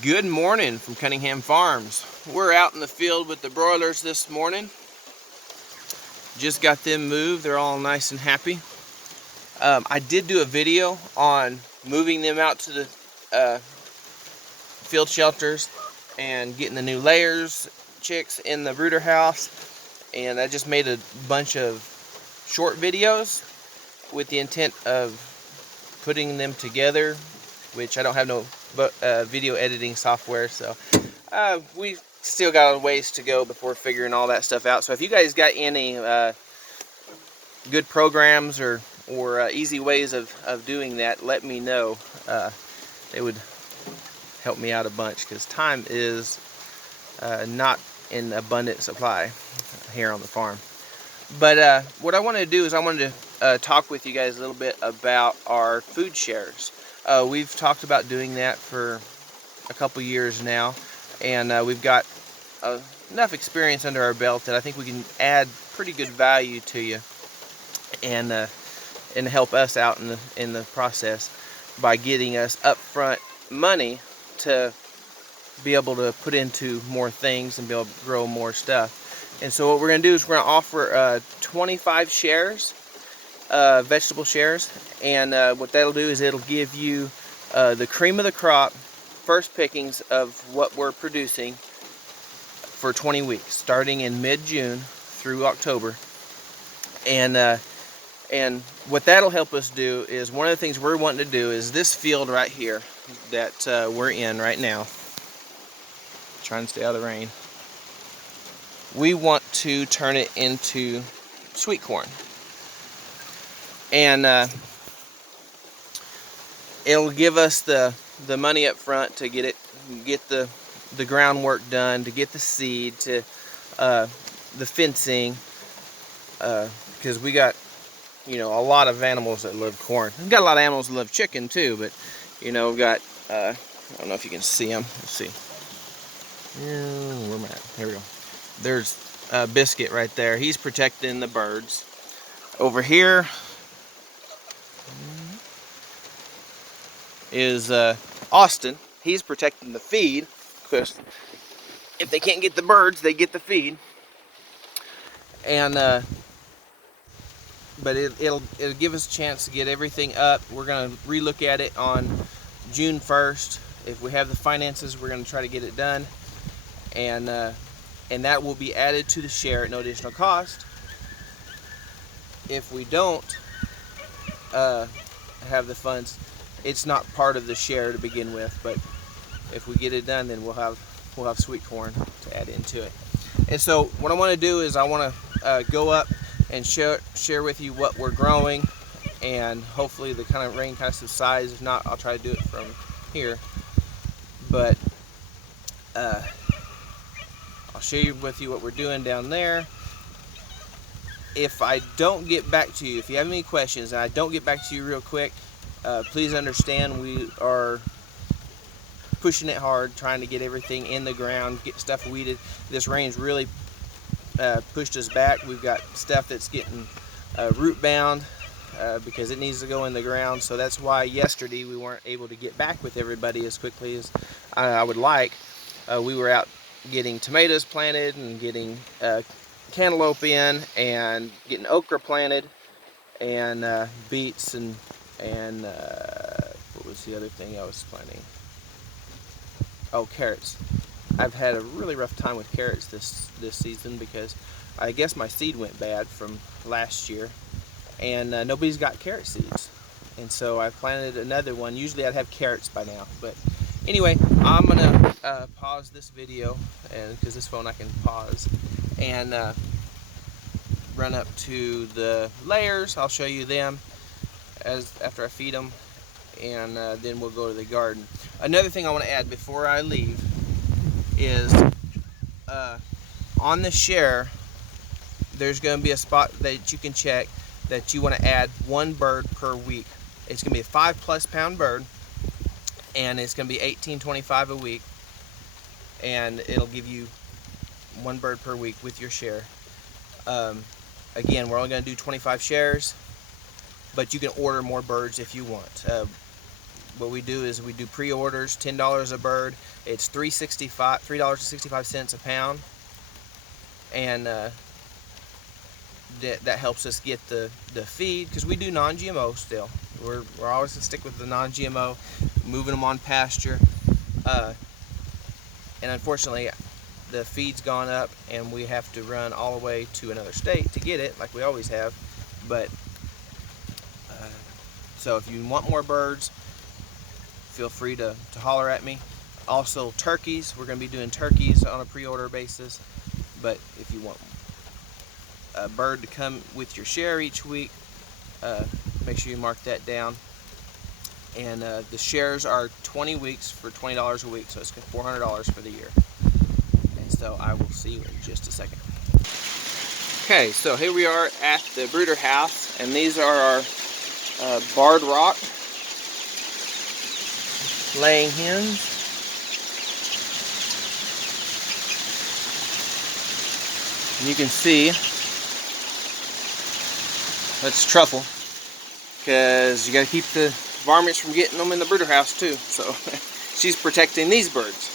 Good morning from Cunningham Farms. We're out in the field with the broilers this morning. Just got them moved. They're all nice and happy. I did do a video on moving them out to the field shelters and getting the new layers chicks in the brooder house. And I just made a bunch of short videos with the intent of putting them together, which I don't have no video editing software, so we still got a ways to go before figuring all that stuff out. So if you guys got any good programs or easy ways of doing that, let me know. It would help me out a bunch, because time is not in abundant supply here on the farm. But what I wanted to do is I wanted to talk with you guys a little bit about our food shares. We've talked about doing that for a couple years now, and we've got enough experience under our belt that I think we can add pretty good value to you and help us out in the process by getting us upfront money to be able to put into more things and be able to grow more stuff. And so what we're going to do is we're going to offer 25 shares, vegetable shares, and what that'll do is it'll give you the cream of the crop, first pickings of what we're producing for 20 weeks, starting in mid-June through October. And what that'll help us do is, one of the things we're wanting to do is this field right here that we're in right now, trying to stay out of the rain, we want to turn it into sweet corn. And it'll give us the money up front to get the groundwork done, to get the seed, to the fencing, because we got a lot of animals that love corn. We've got a lot of animals that love chicken too, but we've got I don't know if you can see them. Let's see. Where am I at? Here we go. There's Biscuit right there. He's protecting the birds. Over here is Austin. He's protecting the feed, because if they can't get the birds, they get the feed. And but it'll give us a chance to get everything up. We're gonna relook at it on June 1st. If we have the finances, we're gonna try to get it done, and that will be added to the share at no additional cost. If we don't have the funds, it's not part of the share to begin with, but if we get it done, then we'll have sweet corn to add into it. And so what I want to do is I want to go up and share with you what we're growing, and hopefully the kind of rain kind of subsides. If not, I'll try to do it from here, but I'll share with you what we're doing down there. If I don't get back to you, if you have any questions and I don't get back to you real quick, please understand we are pushing it hard, trying to get everything in the ground, get stuff weeded. This rain's really pushed us back. We've got stuff that's getting root bound because it needs to go in the ground. So that's why yesterday we weren't able to get back with everybody as quickly as I would like. We were out getting tomatoes planted and getting cantaloupe in, and getting okra planted, and beets, and what was the other thing I was planting? Oh, carrots. I've had a really rough time with carrots this season, because I guess my seed went bad from last year, and nobody's got carrot seeds, and so I planted another one. Usually I'd have carrots by now, but anyway, I'm gonna pause this video, and because this phone I can pause, and run up to the layers. I'll show you them after I feed them, and then we'll go to the garden. Another thing I want to add before I leave is on the share, there's going to be a spot that you can check that you want to add one bird per week. It's going to be a 5+ pound bird, and it's going to be $18.25 a week, and it'll give you one bird per week with your share. Again, we're only going to do 25 shares, but you can order more birds if you want. what we do is we do pre-orders, $10 a bird. It's $3.65 a pound, and that helps us get the feed, because we do non-GMO still. We're always gonna stick with the non-GMO, moving them on pasture. And unfortunately, the feed's gone up, and we have to run all the way to another state to get it, like we always have. But so if you want more birds, feel free to holler at me. Also turkeys, we're going to be doing turkeys on a pre-order basis. But if you want a bird to come with your share each week, make sure you mark that down. And the shares are 20 weeks for $20 a week, so it's $400 for the year. And so I will see you in just a second. Okay, so here we are at the brooder house, and these are our barred rock laying hens. And you can see that's truffle, because you got to keep the varmints from getting them in the brooder house too. So she's protecting these birds.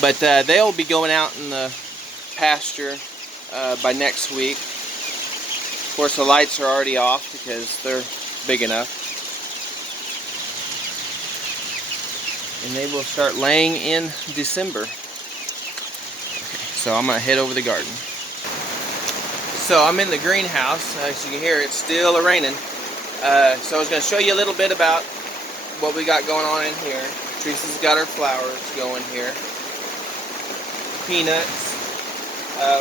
But they'll be going out in the pasture by next week. Of course, the lights are already off because they're big enough. And they will start laying in December. So I'm going to head over the garden. So I'm in the greenhouse. As you can hear, it's still raining. So I was going to show you a little bit about what we got going on in here. Teresa's got her flowers going here. Peanuts.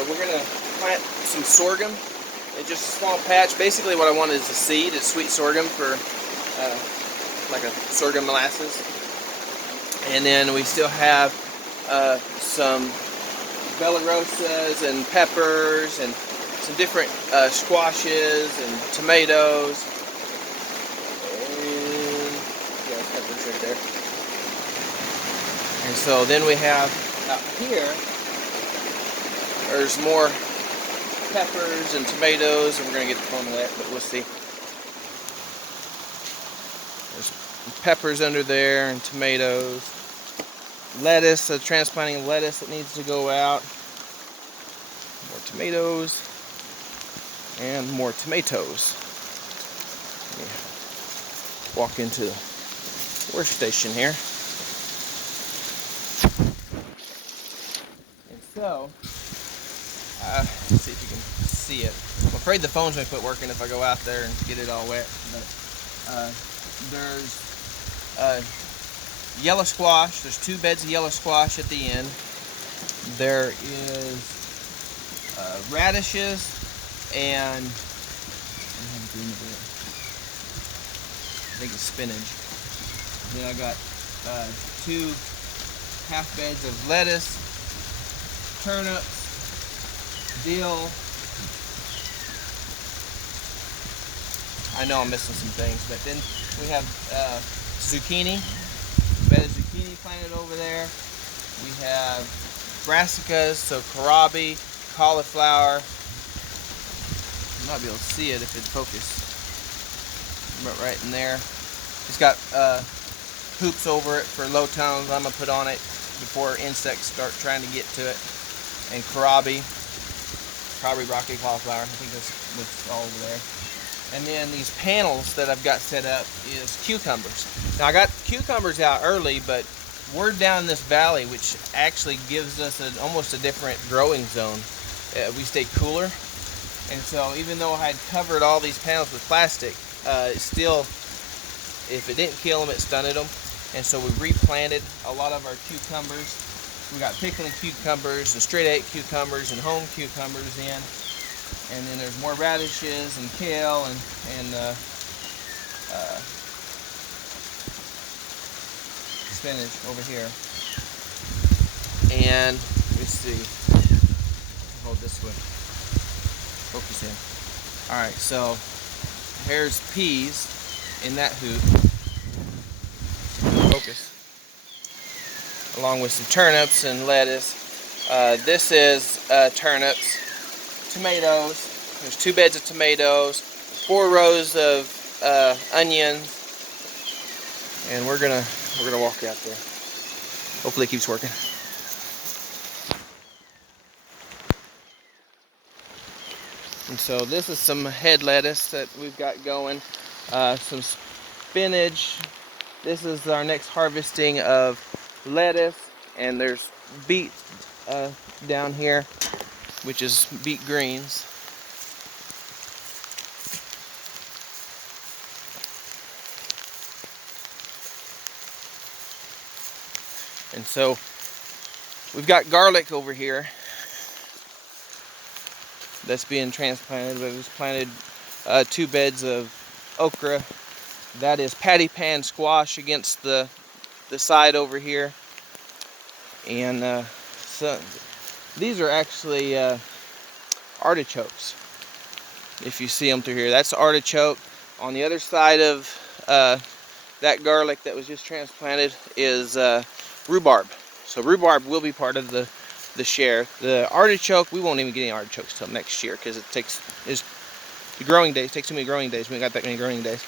We're going to plant some sorghum. It's just a small patch. Basically what I want is a seed. It's sweet sorghum for like a sorghum molasses. And then we still have some Bella Rosas and peppers and some different squashes and tomatoes. And yeah, peppers right there. And so then we have out here, there's more peppers and tomatoes, and we're going to get the phone wet, but we'll see. There's peppers under there and tomatoes. Lettuce, transplanting lettuce that needs to go out. More tomatoes and more tomatoes. Walk into the workstation here. And so, let's see if you can see it. I'm afraid the phone's going to quit working if I go out there and get it all wet. But there's yellow squash. There's 2 beds of yellow squash at the end. There is radishes and I think it's spinach. Then I got 2 half beds of lettuce, turnips, dill. I know I'm missing some things, but then we have zucchini. Bed of zucchini planted over there. We have brassicas, so kohlrabi, cauliflower. You might be able to see it if it focused. But right in there. It's got hoops over it for low tones I'm going to put on it before insects start trying to get to it. And kohlrabi, broccoli, cauliflower. I think that's what's all over there. And then these panels that I've got set up is cucumbers. Now I got cucumbers out early, but we're down this valley, which actually gives us almost a different growing zone. We stay cooler, and so even though I had covered all these panels with plastic, it still, if it didn't kill them, it stunted them. And so we replanted a lot of our cucumbers. We got pickling cucumbers and straight 8 cucumbers and home cucumbers in. And then there's more radishes and kale and spinach over here. And let's see. Hold this way. Focus in. Alright, so here's peas in that hoop. Focus. Along with some turnips and lettuce. This is turnips. Tomatoes. There's 2 beds of tomatoes, 4 rows of onions, and we're gonna walk out there. Hopefully it keeps working. And so this is some head lettuce that we've got going, some spinach. This is our next harvesting of lettuce, and there's beet down here, which is beet greens. And so we've got garlic over here that's being transplanted. We've just planted 2 beds of okra. That is patty pan squash against the side over here. And so these are actually artichokes. If you see them through here, that's artichoke. On the other side of that garlic that was just transplanted is rhubarb. So rhubarb will be part of the share. The artichoke, we won't even get any artichokes till next year because the growing days. It takes too many growing days. We ain't got that many growing days.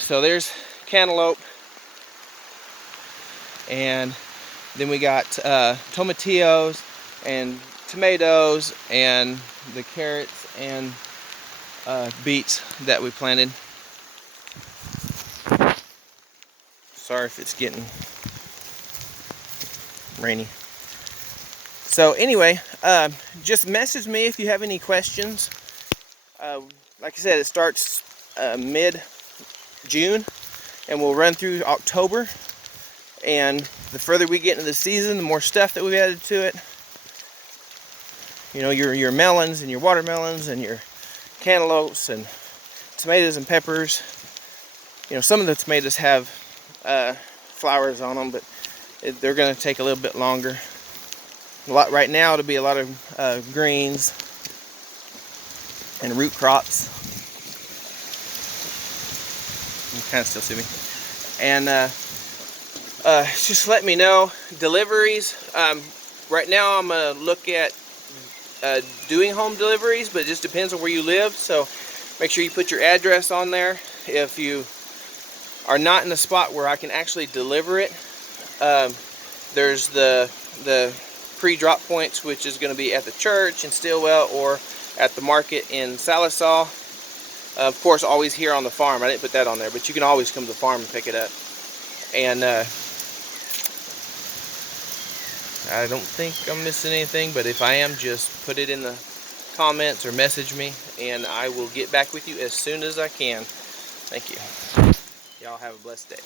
So there's cantaloupe, and then we got tomatillos and tomatoes and the carrots and beets that we planted. Sorry if it's getting rainy. So anyway, just message me if you have any questions. Like I said, it starts mid-June and we'll run through October. And the further we get into the season, the more stuff that we've added to it. You know, your melons and your watermelons and your cantaloupes and tomatoes and peppers. You know, some of the tomatoes have flowers on them, but they're going to take a little bit longer. Right now it'll be a lot of greens and root crops. You can kind of still see me. And just let me know deliveries. Right now I'm gonna look at doing home deliveries, but it just depends on where you live. So make sure you put your address on there. If you are not in the spot where I can actually deliver it, there's the pre-drop points, which is going to be at the church in Stillwell or at the market in Salisaw. Of course, always here on the farm. I didn't put that on there, but you can always come to the farm and pick it up. And I don't think I'm missing anything, but if I am, just put it in the comments or message me, and I will get back with you as soon as I can. Thank you. Y'all have a blessed day.